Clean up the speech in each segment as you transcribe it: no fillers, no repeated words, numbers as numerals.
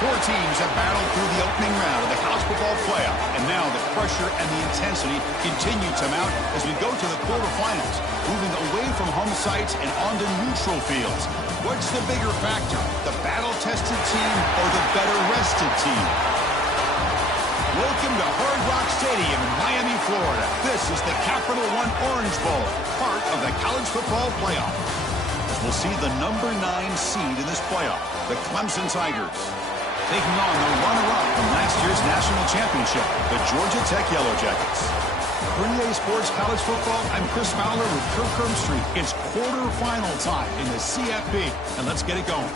Four teams have battled through the opening round of the college football playoff, and now the pressure and the intensity continue to mount as we go to the quarterfinals, moving away from home sites and onto neutral fields. What's the bigger factor, the battle-tested team or the better-rested team? Welcome to Hard Rock Stadium in Miami, Florida. This is the Capital One Orange Bowl, part of the college football playoff. We'll see the number 9 seed in this playoff, the Clemson Tigers, taking on the runner-up from last year's national championship, the Georgia Tech Yellow Jackets. For EA Sports College Football, I'm Chris Fowler with Kirk Herbstreit. It's quarterfinal time in the CFP, and let's get it going.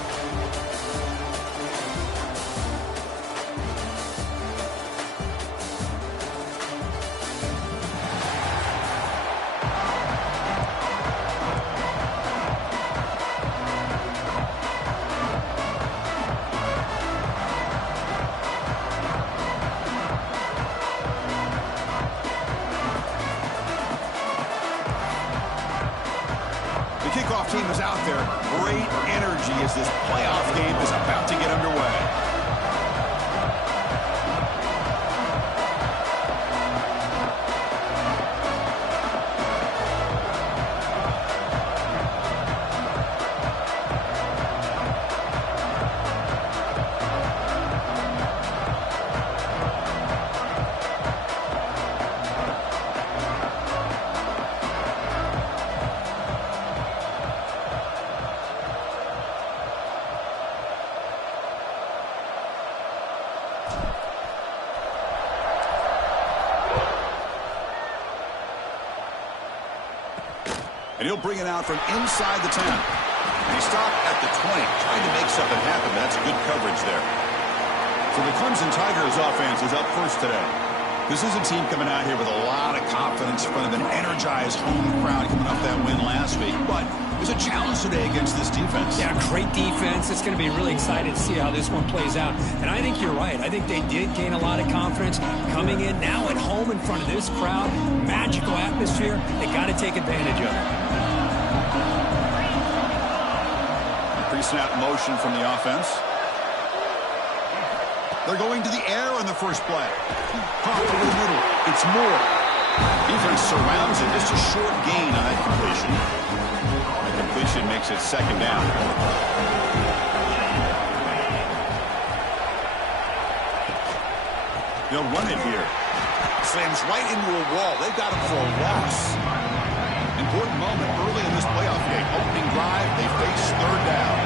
Kickoff team is out there. Great energy as this playoff game is about to get underway. And he'll bring it out from inside the 10. And he stopped at the 20, trying to make something happen. That's good coverage there. So the Clemson Tigers offense is up first today. This is a team coming out here with a lot of confidence in front of an energized home crowd coming off that win last week. But there's a challenge today against this defense. Yeah, great defense. It's going to be really exciting to see how this one plays out. And I think you're right. I think they did gain a lot of confidence coming in now at home in front of this crowd. Magical atmosphere. They got to take advantage of it. Pre-snap motion from the offense. They're going to the air on the first play. Pop over the middle. It's Moore. Defense surrounds it. Just a short gain on that completion. The completion makes it second down. They'll run it here. Slams right into a wall. They've got him for a loss. Important moment early in this playoff game. Opening drive, they face third down.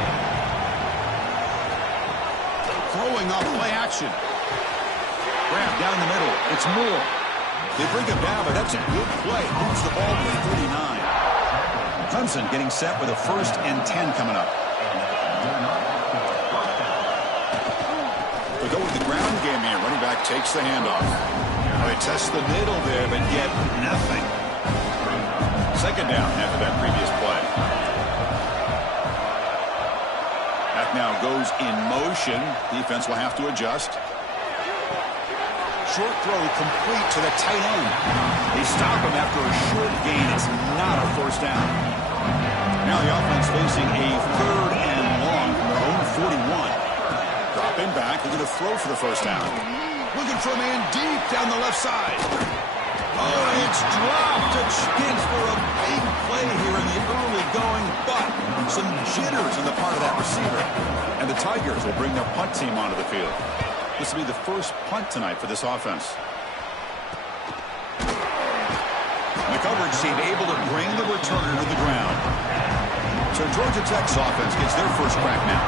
Throwing off play action. Grab down the middle. It's Moore. They bring him down, but that's a good play. Moves the ball to the 39. Clemson getting set with a 1st and 10 coming up. They go with the ground game here. Running back takes the handoff. They test the middle there, but get nothing. Second down after that previous play. That now goes in motion. Defense will have to adjust. Short throw complete to the tight end. They stop him after a short gain. It's not a first down. Now the offense facing a 3rd and long from their own 41. Dropping back. They're going to throw for the first down. Looking for a man deep down the left side. Oh, it's dropped a chance for a big play here in the early going, but some jitters on the part of that receiver. And the Tigers will bring their punt team onto the field. This will be the first punt tonight for this offense. The coverage team able to bring the returner to the ground. So Georgia Tech's offense gets their first crack now.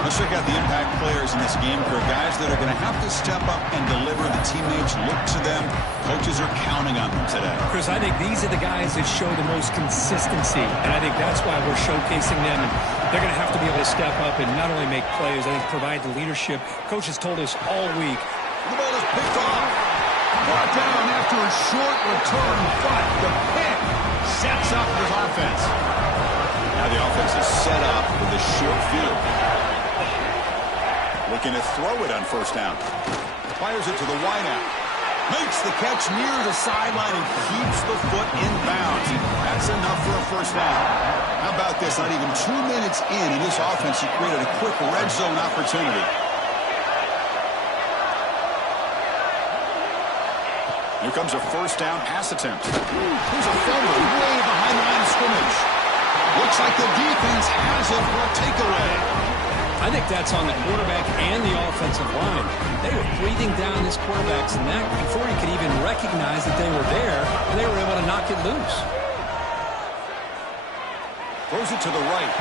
Let's check out the impact players in this game for guys that are going to have to step up and deliver. The teammates look to them. Coaches are counting on them today. Chris, I think these are the guys that show the most consistency, and I think that's why we're showcasing them. And they're going to have to be able to step up and not only make plays, I think provide the leadership. Coaches told us all week. The ball is picked off. Brought down after a short return, but the pick sets up his offense. Now the offense is set up with a short field. Looking to throw it on first down. Fires it to the wideout. Makes the catch near the sideline and keeps the foot in bounds. That's enough for a first down. How about this? Not even 2 minutes in this offense, he created a quick red zone opportunity. Here comes a first down pass attempt. Here's a fumble way behind the line of scrimmage. Looks like the defense has it for a takeaway. I think that's on the quarterback and the offensive line. They were breathing down this quarterback's neck before he could even recognize that they were there, and they were able to knock it loose. Throws it to the right.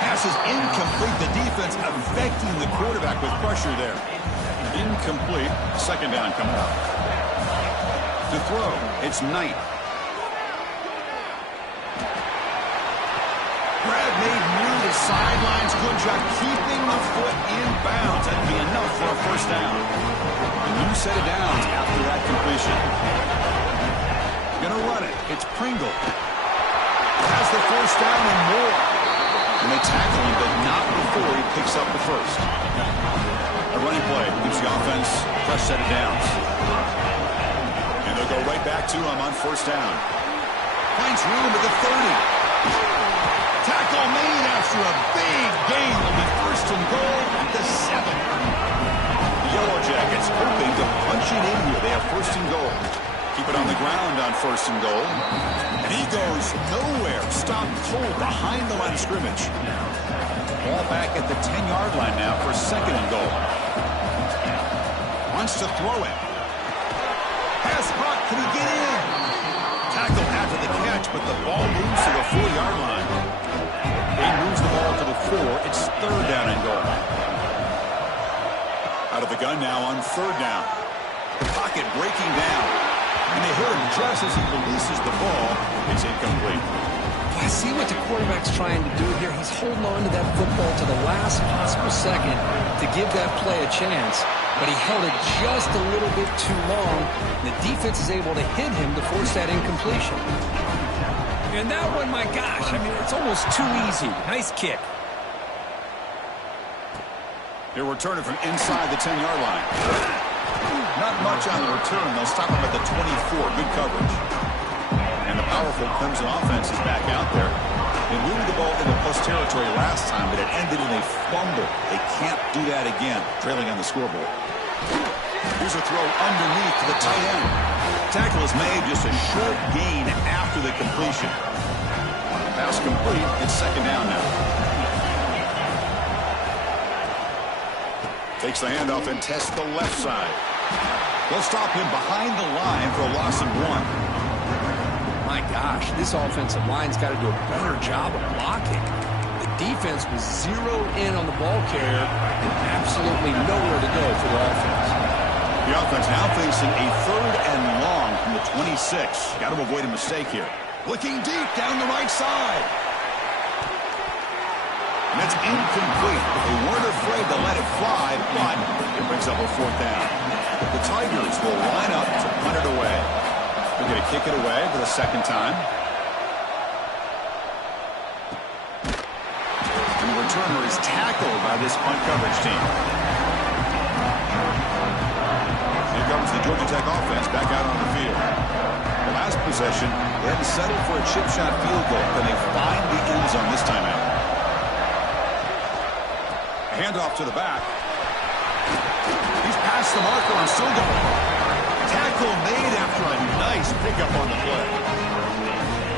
Pass is incomplete. The defense affecting the quarterback with pressure there. Incomplete. Second down coming up. To throw, it's Knight. Brad made near the sidelines. Good job keeping the foot in bounds. That'd be enough for a first down. A new set of downs after that completion. Gonna run it. It's Pringle. Has the first down and more. And they tackle him, but not before he picks up the first. A running play gives the offense a fresh set of downs. And they'll go right back to him on first down. Finds room at the 30. Tackle made after a big gain. Will be first and goal at the 7. The Yellow Jackets hoping to punch it in here. They have first and goal. Keep it on the ground on first and goal. And he goes nowhere. Stopped cold behind the line of scrimmage. Ball back at the 10-yard line now for second and goal. Wants to throw it. Pass caught. Can he get in? Tackle after the catch, but the ball moves to the 4-yard line. He moves the ball to the 4. It's third down and goal. Out of the gun now on third down. Pocket breaking down. And they hit him just as he releases the ball. It's incomplete. I see what the quarterback's trying to do here. He's holding on to that football to the last possible second to give that play a chance. But he held it just a little bit too long. The defense is able to hit him to force that incompletion. And that one, my gosh, I mean, it's almost too easy. Nice kick. They're returning from inside the 10-yard line. Not much on the return. They'll stop him at the 24. Good coverage. And the powerful Clemson offense is back out there. They moved the ball into plus territory last time, but it ended in a fumble. They can't do that again, trailing on the scoreboard. Here's a throw underneath to the tight end. Tackle is made, just a short gain after the completion. Pass complete. It's second down now. Takes the handoff and tests the left side. They'll stop him behind the line for a loss of 1. My gosh, this offensive line's got to do a better job of blocking. The defense was zeroed in on the ball carrier and absolutely nowhere to go for the offense. The offense now facing a third and long from the 26. Got to avoid a mistake here. Looking deep down the right side. And that's incomplete. They weren't afraid to let it fly, but it brings up a fourth down. The Tigers will line up to punt it away. They're going to kick it away for the second time. And the returner is tackled by this punt coverage team. Here comes the Georgia Tech offense back out on the field. The last possession, they had to settle for a chip shot field goal. Then they find the end zone this time out. Handoff to the back. He's past the marker and still going. Tackle made after a nice pickup on the play.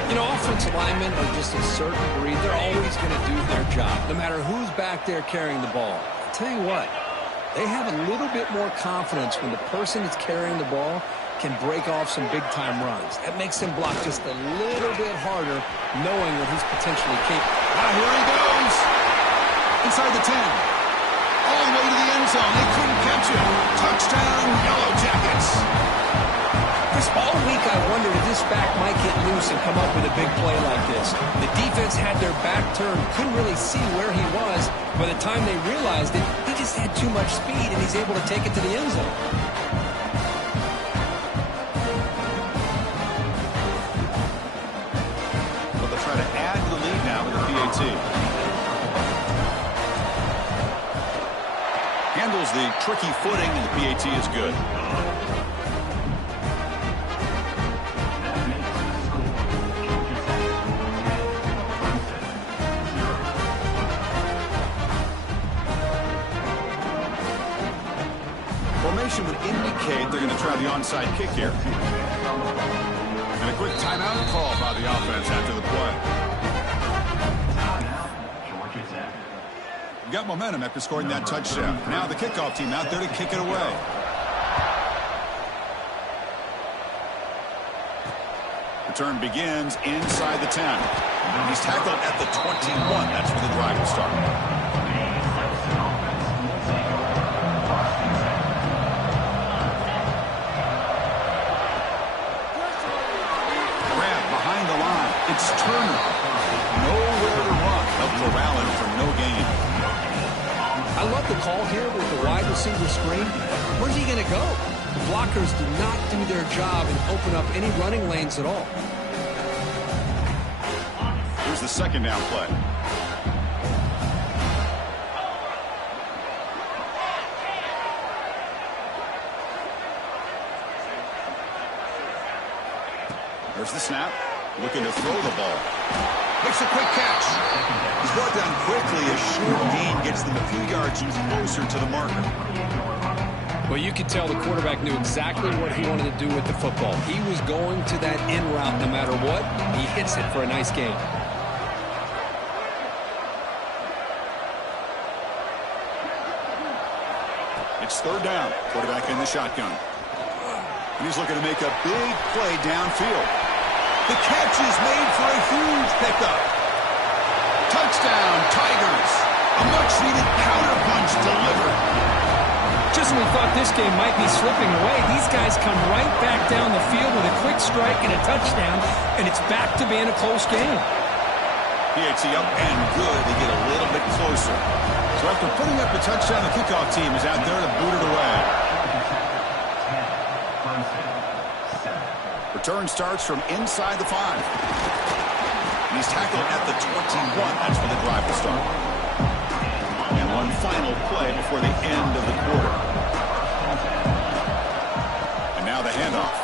You know, offensive linemen are just a certain breed. They're always going to do their job, no matter who's back there carrying the ball. I'll tell you what, they have a little bit more confidence when the person that's carrying the ball can break off some big-time runs. That makes them block just a little bit harder, knowing what he's potentially capable. Now here he goes. Inside the 10. All the way to the end zone. They couldn't catch him. Touchdown, Yellow Jackets. Chris, all week I wondered if this back might get loose and come up with a big play like this. The defense had their back turned, couldn't really see where he was. By the time they realized it, he just had too much speed, and he's able to take it to the end zone. Well, they'll try to add to the lead now with the PAT. Handles the tricky footing, and the PAT is good. Formation would indicate they're going to try the onside kick here. And a quick timeout call by the offense after the play. Got momentum after scoring that touchdown. Now the kickoff team out there to kick it away. Return begins inside the 10. He's tackled at the 21. That's where the drive will start. Grab behind the line. It's Turner. Nowhere to run. They'll corral him for no gain. I love the call here with the wide receiver screen. Where's he going to go? The blockers do not do their job and open up any running lanes at all. Here's the second down play. There's the snap. Looking to throw the ball. Makes a quick catch. He's brought down quickly. A short gain gets them a few yards closer to the marker. Well, you could tell the quarterback knew exactly what he wanted to do with the football. He was going to that in route no matter what. He hits it for a nice gain. It's third down. Quarterback in the shotgun. And he's looking to make a big play downfield. The catch is made for a huge pickup. Touchdown, Tigers. A much-needed counterpunch delivered. Just when we thought this game might be slipping away, these guys come right back down the field with a quick strike and a touchdown, and it's back to being a close game. PAT up and good. They get a little bit closer. So after putting up the touchdown, the kickoff team is out there to boot it away. Return starts from inside the 5. He's tackled at the 21. That's where the drive will start. And one final play before the end of the quarter. And now the handoff.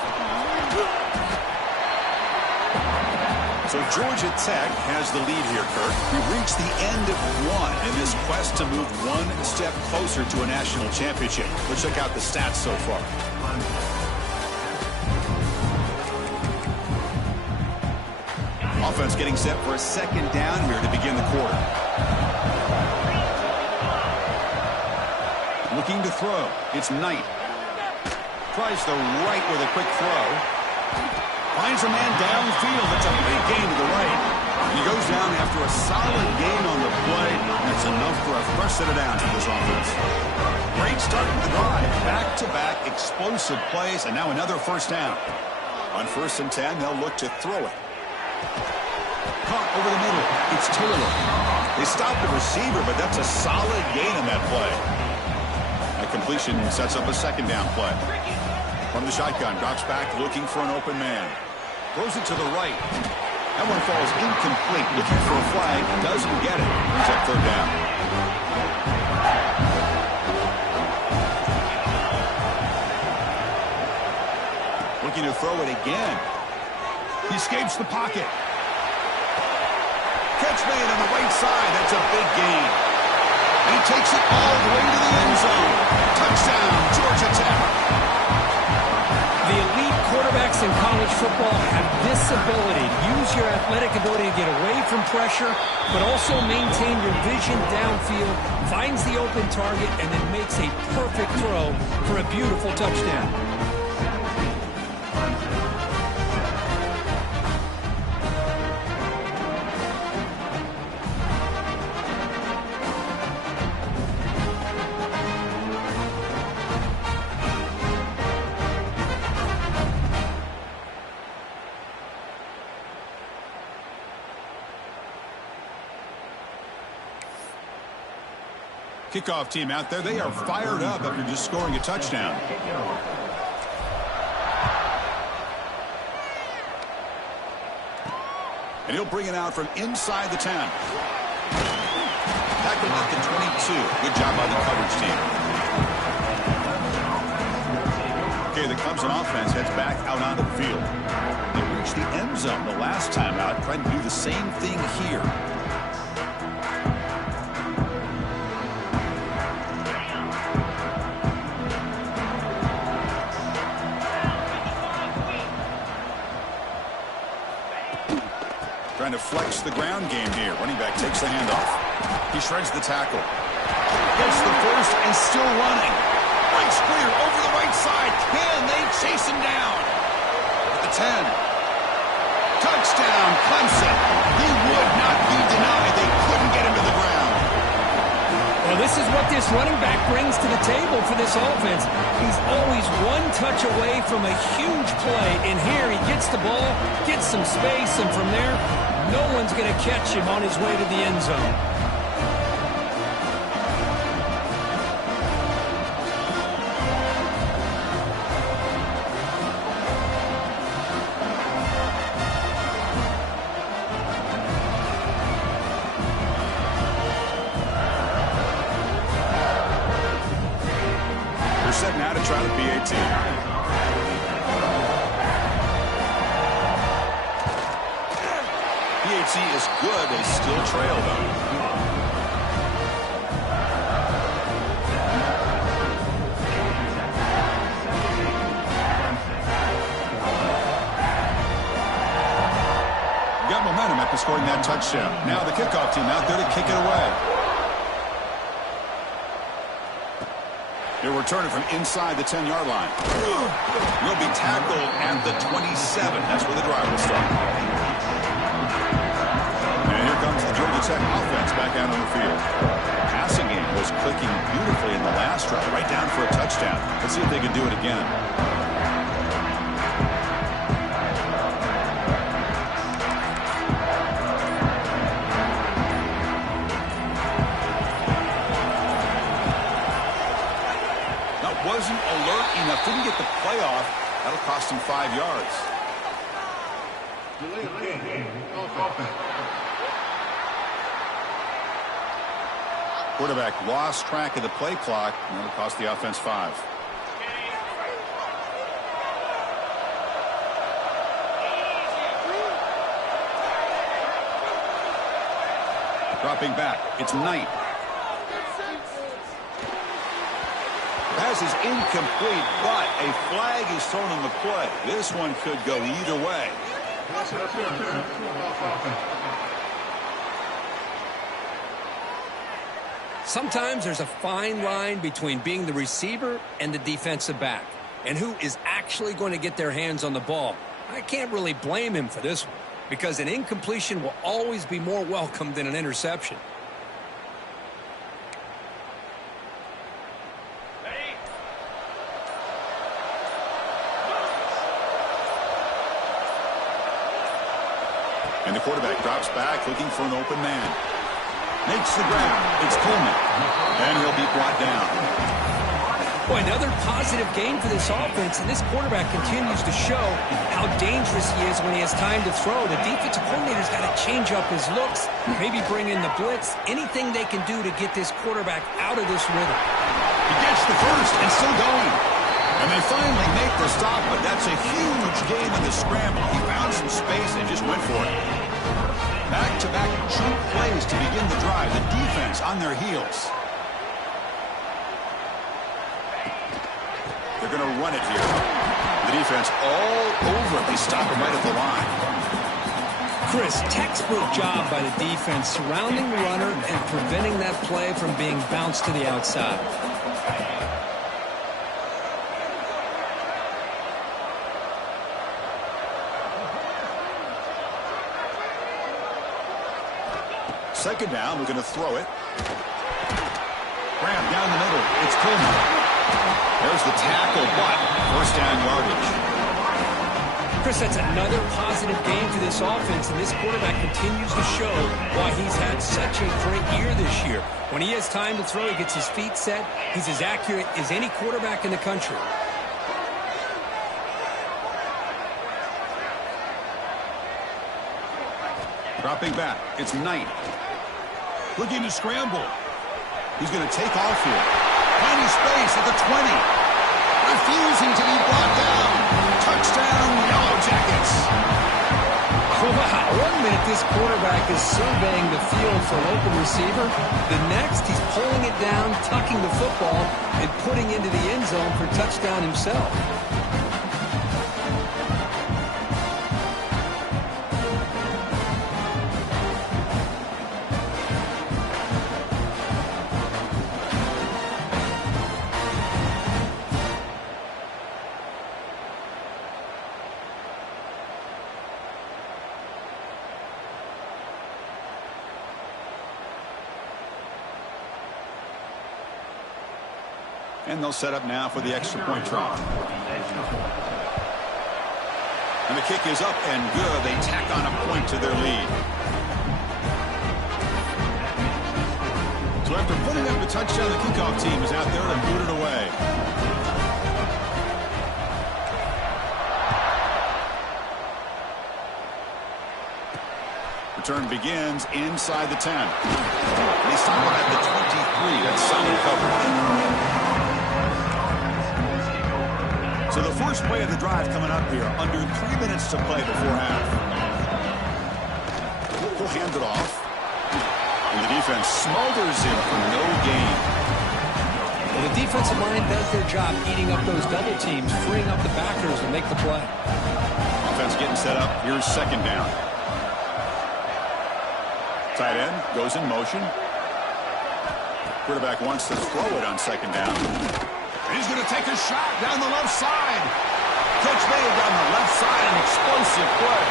So Georgia Tech has the lead here, Kirk. We've reached the end of one in this quest to move one step closer to a national championship. Let's check out the stats so far. Offense getting set for a second down here to begin the quarter. Looking to throw. It's Knight. Tries the right with a quick throw. Finds a man downfield. It's a big gain to the right. He goes down after a solid gain on the play. That's enough for a fresh set of downs for this offense. Great start to the drive. Back-to-back explosive plays, and now another first down. On 1st and 10, they'll look to throw it. Caught over the middle. It's Taylor. They stopped the receiver, but that's a solid gain on that play. That completion sets up a second down play. From the shotgun, drops back looking for an open man. Throws it to the right. That one falls incomplete. Looking for a flag. Doesn't get it. Brings up third down. Looking to throw it again. He escapes the pocket. Catch made on the right side. That's a big gain. And he takes it all the way to the end zone. Touchdown, Georgia Tech. The elite quarterbacks in college football have this ability to use your athletic ability to get away from pressure, but also maintain your vision downfield, finds the open target, and then makes a perfect throw for a beautiful touchdown. Kickoff team out there, they are fired up after just scoring a touchdown. And he'll bring it out from inside the 10. Tackled at the 22. Good job by the coverage team. Okay, the Clemson offense heads back out onto the field. They reached the end zone the last time out, trying to do the same thing here. trying to flex the ground game here. Running back takes the handoff. He shreds the tackle. Gets the first and still running. Breaks clear over the right side. Can they chase him down? At the 10. Touchdown, Clemson. He would not be denied. They couldn't get him to the ground. Well, this is what this running back brings to the table for this offense. He's always one touch away from a huge play. And here he gets the ball, gets some space, and from there, no one's going to catch him on his way to the end zone. Set now to try the PAT. PAT is good. They still trail, though. Got momentum after scoring that touchdown. Now the kickoff team out there to kick it away. He'll return it from inside the 10-yard line. Will be tackled at the 27. That's where the drive will start. And here comes the Georgia Tech offense back out on the field. The passing game was clicking beautifully in the last drive, right down for a touchdown. Let's see if they can do it again. Wasn't alert enough, didn't get the play off. That'll cost him 5 yards. Quarterback lost track of the play clock, and that'll cost the offense 5. Dropping back, it's Knight. Pass is incomplete, but a flag is thrown on the play. This one could go either way. Sometimes there's a fine line between being the receiver and the defensive back, and who is actually going to get their hands on the ball. I can't really blame him for this one, because an incompletion will always be more welcome than an interception. And the quarterback drops back, looking for an open man. Makes the grab. It's Coleman. And he'll be brought down. Boy, another positive game for this offense, and this quarterback continues to show how dangerous he is when he has time to throw. The defensive coordinator's got to change up his looks, maybe bring in the blitz, anything they can do to get this quarterback out of this rhythm. He gets the first and still going. And they finally make the stop, but that's a huge gain in the scramble. He found some space and just went for it. Back-to-back true plays to begin the drive. The defense on their heels. They're going to run it here. The defense all over it. They stop him right at the line. Chris, textbook job by the defense surrounding the runner and preventing that play from being bounced to the outside. Second down, we're going to throw it. Graham down the middle. It's Coleman. There's the tackle, but first down yardage. Chris, that's another positive game for this offense, and this quarterback continues to show why he's had such a great year this year. When he has time to throw, he gets his feet set. He's as accurate as any quarterback in the country. Dropping back, it's Knight. Looking to scramble. He's going to take off here. Tiny space at the 20. Refusing to be brought down. Touchdown, Yellow Jackets. Wow, 1 minute this quarterback is surveying the field for an open receiver. The next, he's pulling it down, tucking the football, and putting into the end zone for touchdown himself. And they'll set up now for the extra point try. And the kick is up and good. They tack on a point to their lead. So after putting up a touchdown, the kickoff team is out there to boot it away. Return begins inside the 10. They stop it at the 23. That's solid coverage. So the first play of the drive coming up here. Under 3 minutes to play before half. He'll hand it off. And the defense smothers him for no gain. Well, the defensive line does their job eating up those double teams, freeing up the backers to make the play. Offense getting set up. Here's second down. Tight end goes in motion. Quarterback wants to throw it on second down. He's going to take a shot down the left side. Catch made down the left side, an explosive play.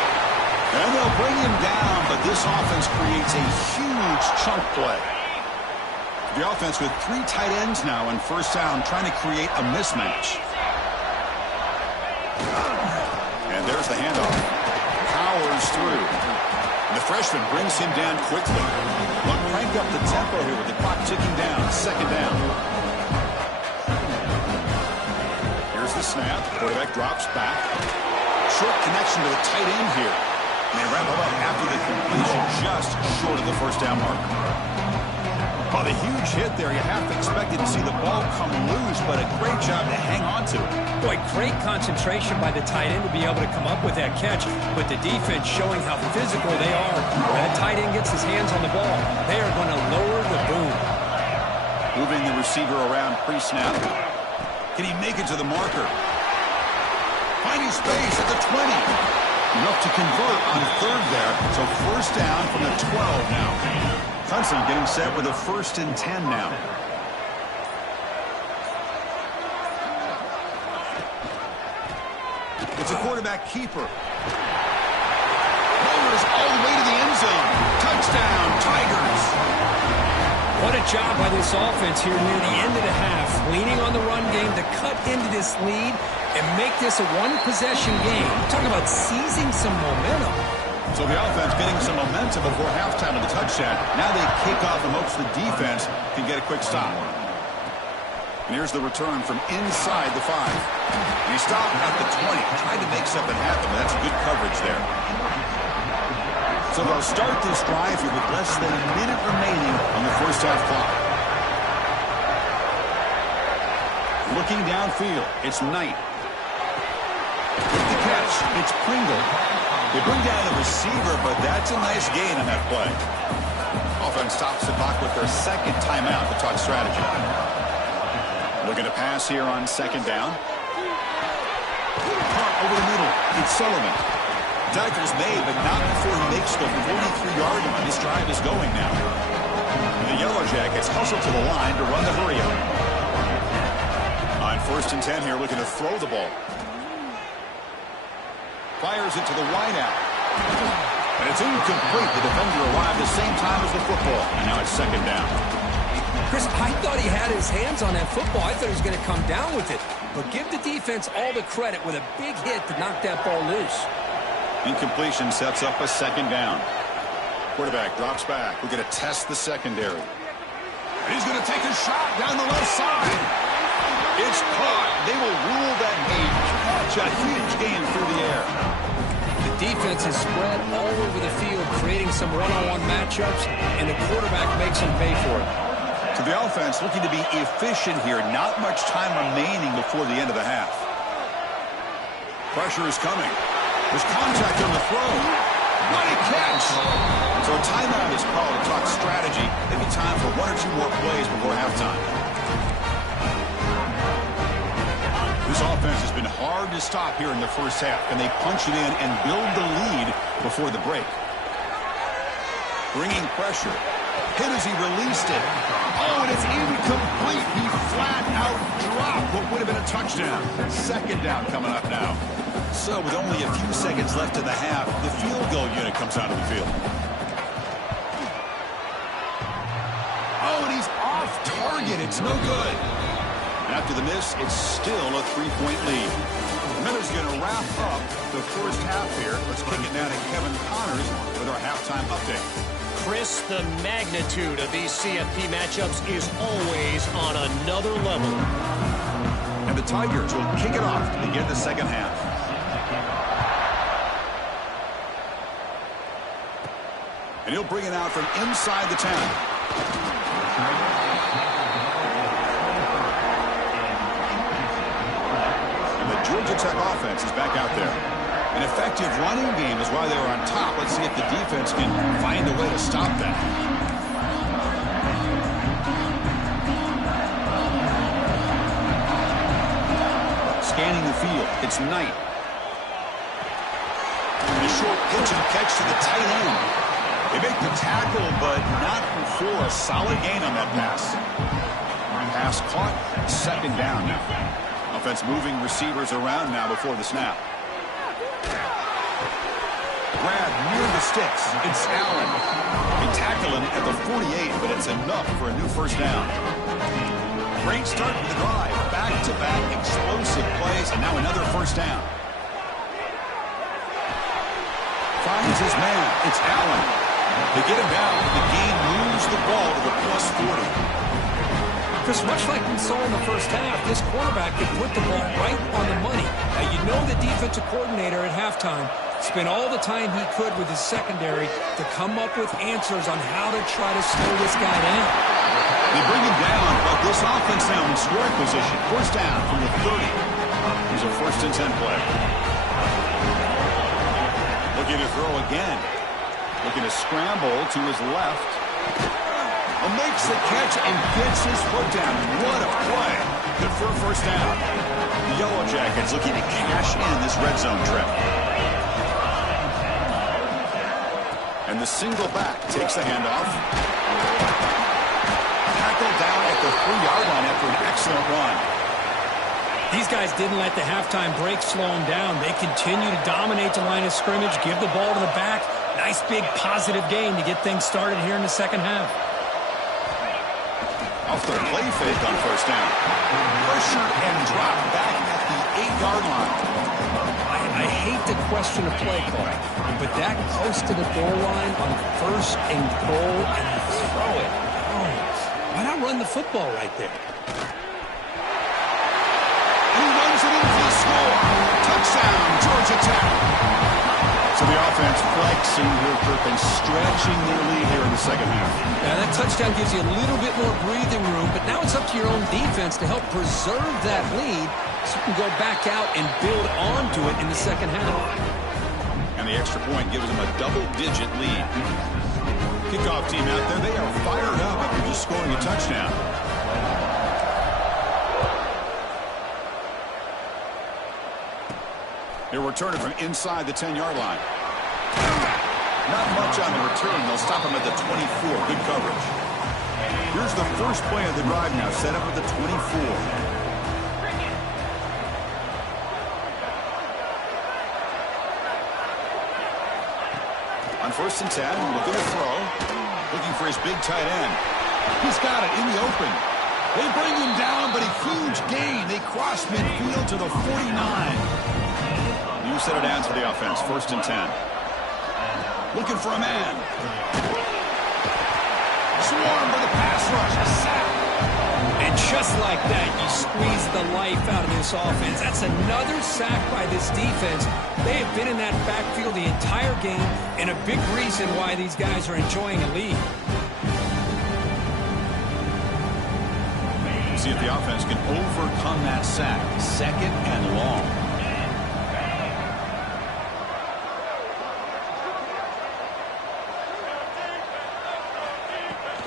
And they'll bring him down, but this offense creates a huge chunk play. The offense with 3 tight ends now on first down, trying to create a mismatch. And there's the handoff. Powers through. And the freshman brings him down quickly. But crank up the tempo here with the clock ticking down. Second down. Here's the snap. Quarterback drops back. Short connection to the tight end here. And they wrap it up after the completion, just short of the first down mark. Oh, the huge hit there. You have to expect to see the ball come loose, but a great job to hang on to it. Boy, great concentration by the tight end to be able to come up with that catch, but the defense showing how physical they are. When that tight end gets his hands on the ball, they are going to lower the boom. Moving the receiver around pre-snap. Can he make it to the marker? Finding space at the 20. Enough to convert on third there. So first down from the 12 now. Clemson getting set with a 1st and 10 now. It's a quarterback keeper. Lowers all the way to the end zone. Touchdown, Tigers. What a job by this offense here near the end of the half. Leaning on the run game to cut into this lead and make this a one-possession game. Talking about seizing some momentum. So the offense getting some momentum before halftime of the touchdown. Now they kick off and hopes the defense can get a quick stop. And here's the return from inside the 5. And he stopped at the 20. Tried to make something happen, but that's good coverage there. So they'll start this drive here with less than a minute remaining on the first half clock. Looking downfield, it's Knight. With the catch, it's Pringle. They bring down the receiver, but that's a nice gain on that play. Offense stops the clock with their second timeout to talk strategy. Looking to pass here on second down. Over the middle, it's Sullivan. Tackle's made, but not before he makes the 43-yard line. This drive is going now. The Yellow Jackets hustle to the line to run the hurry-up. On 1st and 10 here, looking to throw the ball. Fires it to the wideout. And it's incomplete. The defender arrived the same time as the football. And now it's second down. Chris, I thought he had his hands on that football. I thought he was going to come down with it. But give the defense all the credit with a big hit to knock that ball loose. Incompletion sets up a second down. Quarterback drops back. We're going to test the secondary. And he's going to take a shot down the left side. It's caught. They will rule that a catch, a huge gain through the air. The defense is spread all over the field, creating some one-on-one matchups, and the quarterback makes them pay for it. So the offense looking to be efficient here. Not much time remaining before the end of the half. Pressure is coming. There's contact on the throw. What a catch! So a timeout is called to talk strategy. Maybe time for 1 or 2 more plays before halftime. This offense has been hard to stop here in the first half. Can they punch it in and build the lead before the break? Bringing pressure. Hit as he released it. Oh, and it's incomplete. He flat out dropped what would have been a touchdown. Second down coming up now. So with only a few seconds left in the half, the field goal unit comes out of the field. Oh, and he's off target. It's no good. After the miss, it's still a 3-point lead. Miller's going to wrap up the first half here. Let's kick it now to Kevin Connors with our halftime update. Chris, the magnitude of these CFP matchups is always on another level. And the Tigers will kick it off to begin the second half. And he'll bring it out from inside the 10. And the Georgia Tech offense is back out there. An effective running game is why they were on top. Let's see if the defense can find a way to stop that. Scanning the field, it's Knight. And a short pitch and catch to the tight end. They make the tackle, but not before a solid gain on that pass. Pass caught, second down now. Offense moving receivers around now before the snap. Grab near the sticks. It's Allen. They tackle him at the 48, but it's enough for a new first down. Great start to the drive. Back-to-back explosive plays, and now another first down. Finds his man. It's Allen. They get him down. The game moves the ball to the +40. Chris, much like we saw in the first half, this quarterback could put the ball right on the money. Now, you know the defensive coordinator at halftime spent all the time he could with his secondary to come up with answers on how to try to slow this guy down. They bring him down, but this offense now in scoring position. First down from the 30. Here's a 1st and 10 play. Looking to throw again. Looking to scramble to his left. Makes the catch and gets his foot down. What a play. Good for a first down. The Yellow Jackets looking to cash in this red zone trip. And the single back takes the handoff. Tackled down at the 3-yard line after an excellent run. These guys didn't let the halftime break slow them down. They continue to dominate the line of scrimmage, give the ball to the back. Nice big positive gain to get things started here in the second half. Off the play fake on first down. Pressure and drop back at the 8-yard line. I hate the question of play call, but that close to the goal line on 1st and goal, and you throw it. Oh, why not run the football right there? And he runs it in for the score. Touchdown, Georgia Tech. So the offense flexing here, Kirk, and stretching their lead here in the second half. Now that touchdown gives you a little bit more breathing room, but now it's up to your own defense to help preserve that lead so you can go back out and build onto it in the second half. And the extra point gives them a double-digit lead. Kickoff team out there, they are fired up after just scoring a touchdown. They're returning from inside the 10-yard line. Not much on the return. They'll stop him at the 24. Good coverage. Here's the first play of the drive now. Set up at the 24. On 1st and 10, looking to throw. Looking for his big tight end. He's got it in the open. They bring him down, but a huge gain. They cross midfield to the 49. You set it down to the offense. 1st and 10. Looking for a man. Swarm for the pass rush. A sack. And just like that, you squeeze the life out of this offense. That's another sack by this defense. They have been in that backfield the entire game, and a big reason why these guys are enjoying a lead. See if the offense can overcome that sack. 2nd and long.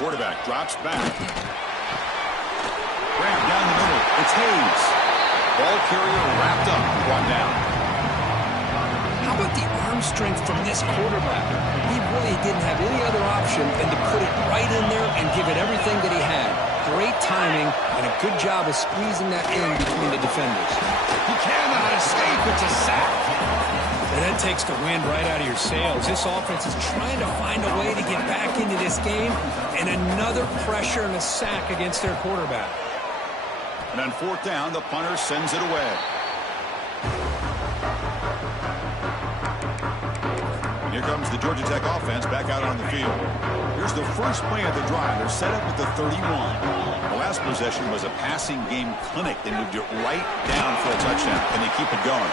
Quarterback drops back. Grab down the middle. It's Hayes. Ball carrier wrapped up and brought down. How about the arm strength from this quarterback? He really didn't have any other option than to put it right in there and give it everything that he had. Great timing and a good job of squeezing that in between the defenders. He cannot escape. It's a sack. And that takes the wind right out of your sails. This offense is trying to find a way to get back into this game, and another pressure and a sack against their quarterback. And on fourth down, the punter sends it away. And here comes the Georgia Tech offense back out on the field. Here's the first play of the drive. They're set up at the 31. The last possession was a passing game clinic. They moved it right down for a touchdown. Can they keep it going?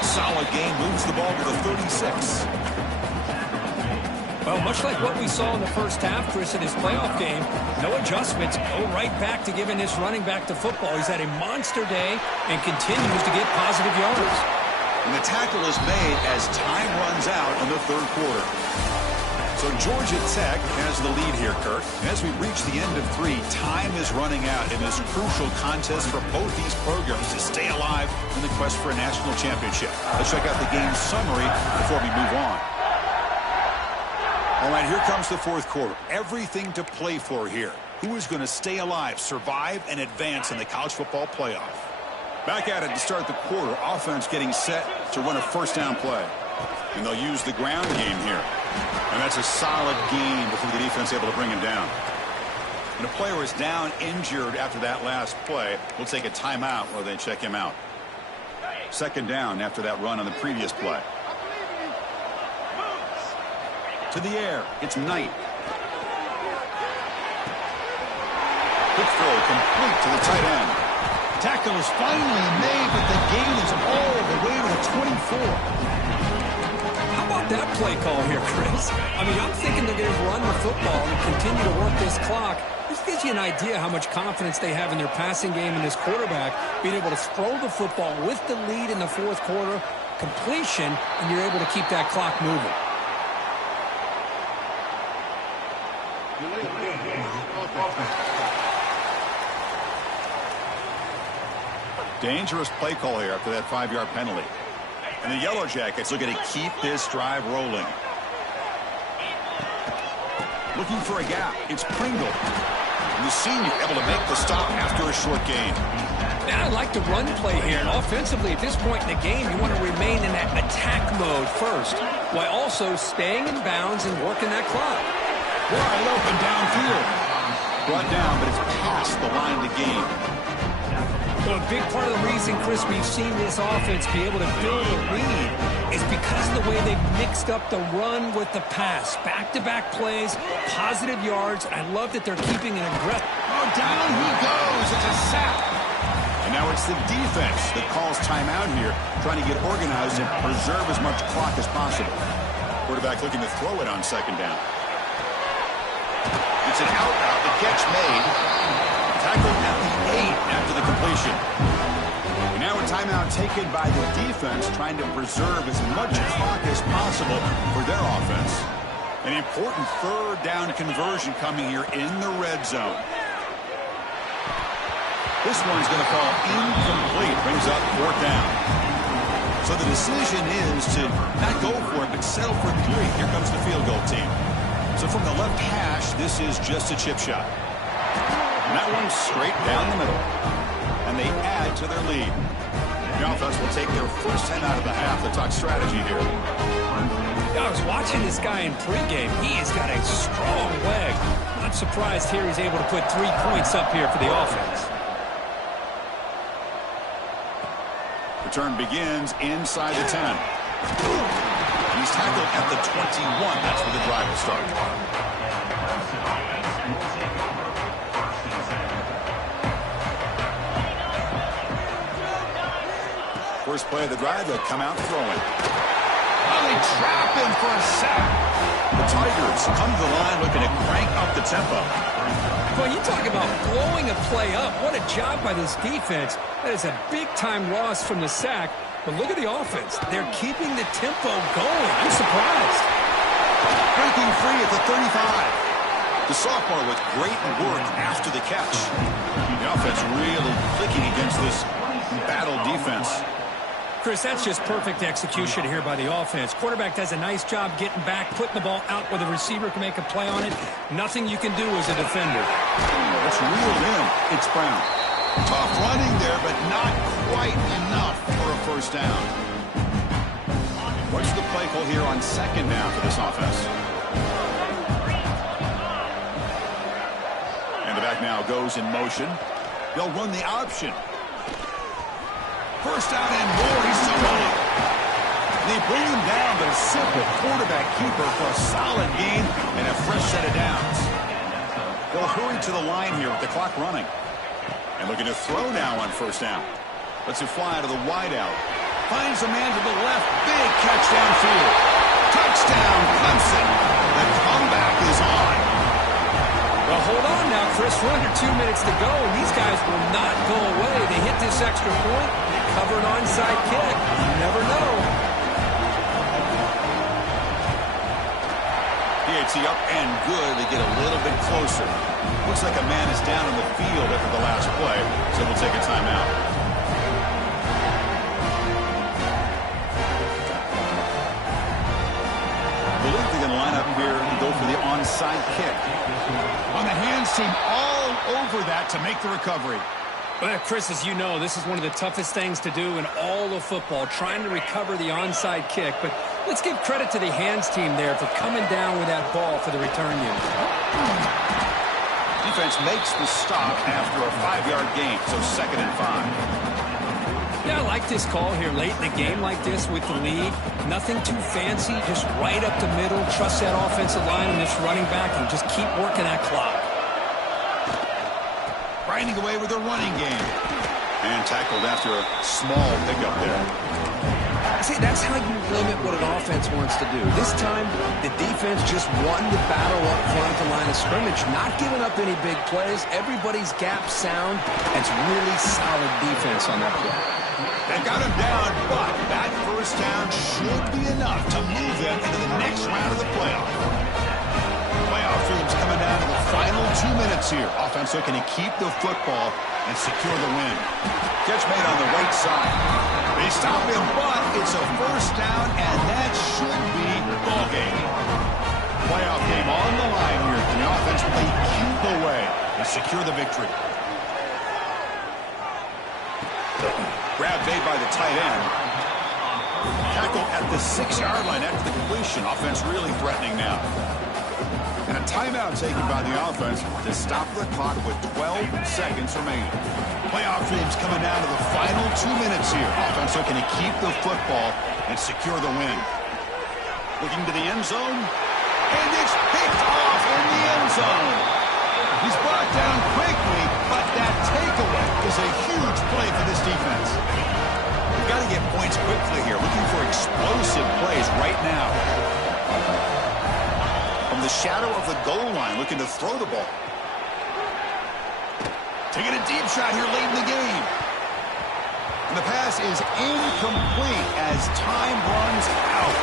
Solid game, moves the ball to the 36. Well, much like what we saw in the first half, Chris, in his playoff game, no adjustments, go right back to giving this running back to football. He's had a monster day and continues to get positive yards. And the tackle is made as time runs out in the third quarter. So Georgia Tech has the lead here, Kirk. And as we reach the end of 3, time is running out in this crucial contest for both these programs to stay alive in the quest for a national championship. Let's check out the game summary before we move on. All right, here comes the fourth quarter. Everything to play for here. Who is going to stay alive, survive, and advance in the college football playoff? Back at it to start the quarter. Offense getting set to run a first down play. And they'll use the ground game here. And that's a solid gain before the defense able to bring him down. And a player is down injured after that last play. We'll take a timeout while they check him out. Second down after that run on the previous play. To the air. It's Knight. Quick throw complete to the tight end. Tackle is finally made, but the gain is all the way to the 24. How about that play call here, Chris? I mean, I'm thinking they're going to run the football and continue to work this clock. This gives you an idea how much confidence they have in their passing game and this quarterback being able to throw the football with the lead in the fourth quarter, completion, and you're able to keep that clock moving. Dangerous play call here after that 5-yard penalty. And the Yellow Jackets looking to keep this drive rolling. Looking for a gap. It's Pringle. And the senior able to make the stop after a short gain. Man, I like the run play here. And offensively, at this point in the game, you want to remain in that attack mode first, while also staying in bounds and working that clock. Wide open downfield. Brought down, but it's past the line to gain. So a big part of the reason, Chris, we've seen this offense be able to build a lead is because of the way they've mixed up the run with the pass. Back-to-back plays, positive yards. I love that they're keeping an aggressive. Oh, down he goes. It's a sack. And now it's the defense that calls timeout here, trying to get organized and preserve as much clock as possible. Quarterback looking to throw it on second down. It's an out route, the catch made. Tackled at the 8 after the completion. And now a timeout taken by the defense, trying to preserve as much clock as possible for their offense. An important third down conversion coming here in the red zone. This one's going to fall incomplete. Brings up fourth down. So the decision is to not go for it, but settle for 3. Here comes the field goal team. So from the left hash, this is just a chip shot. And that one's straight down the middle. And they add to their lead. The offense will take their first 10 out of the half. The talk strategy here. I was watching this guy in pregame. He has got a strong leg. Not surprised here he's able to put 3 points up here for the offense. Return begins inside the 10. He's tackled at the 21. That's where the drive will start. First play of the drive, they'll come out throwing. Oh, they trap him for a sack. The Tigers come to the line looking to crank up the tempo. Well, you talk about blowing a play up. What a job by this defense. That is a big-time loss from the sack. But look at the offense. They're keeping the tempo going. I'm surprised. Breaking free at the 35. The sophomore with great work after the catch. The offense really clicking against this battle defense. Chris, that's just perfect execution here by the offense. Quarterback does a nice job getting back, putting the ball out where the receiver can make a play on it. Nothing you can do as a defender. It's reeled in. It's Brown. Tough running there, but not quite enough for a first down. What's the play call here on second down for this offense? And the back now goes in motion. They'll run the option. First down and more. He's still running. They bring him down, but a simple quarterback keeper for a solid gain and a fresh set of downs. They'll hurry to the line here with the clock running. And looking to throw now on first down. Lets it fly to the wideout. Finds a man to the left. Big catch downfield. Touchdown, Clemson. The comeback is on. Well, hold on now, Chris. We're under 2 minutes to go, and these guys will not go away. They hit this extra point, cover an onside kick. You never know. PAT up and good. They get a little bit closer. Looks like a man is down in the field after the last play, so we'll take a timeout. I believe they're going to line up here and go for the onside kick. On the hands team all over that to make the recovery. Well, Chris, as you know, this is one of the toughest things to do in all of football, trying to recover the onside kick. But let's give credit to the hands team there for coming down with that ball for the return unit. Defense makes the stop after a 5-yard gain, so 2nd and 5. Yeah, I like this call here late in the game like this with the lead. Nothing too fancy, just right up the middle. Trust that offensive line and this running back and just keep working that clock. Grinding away with a running game. And tackled after a small pickup there. See, that's how you limit what an offense wants to do. This time, the defense just won the battle up front the line of scrimmage, not giving up any big plays. Everybody's gap sound. It's really solid defense on that play. They got him down, but that first down should be enough to move them into the next round of the playoff. Playoff teams coming down to the final 2 minutes here. Offense looking to keep the football and secure the win. Catch made on the right side. They stop him, but it's a first down, and that should be ball game. Playoff game on the line here. The offense played keep away and secure the victory. Grab made by the tight end. Tackle at the 6-yard line after the completion. Offense really threatening now. And a timeout taken by the offense to stop the clock with 12 seconds remaining. Playoff teams coming down to the final 2 minutes here. Offense looking to keep the football and secure the win. Looking to the end zone. And it's picked off in the end zone. He's brought down quickly, but that takeaway is a huge play for this defense. We've got to get points quickly here. Looking for explosive plays right now. From the shadow of the goal line, looking to throw the ball. Taking a deep shot here late in the game. And the pass is incomplete as time runs out.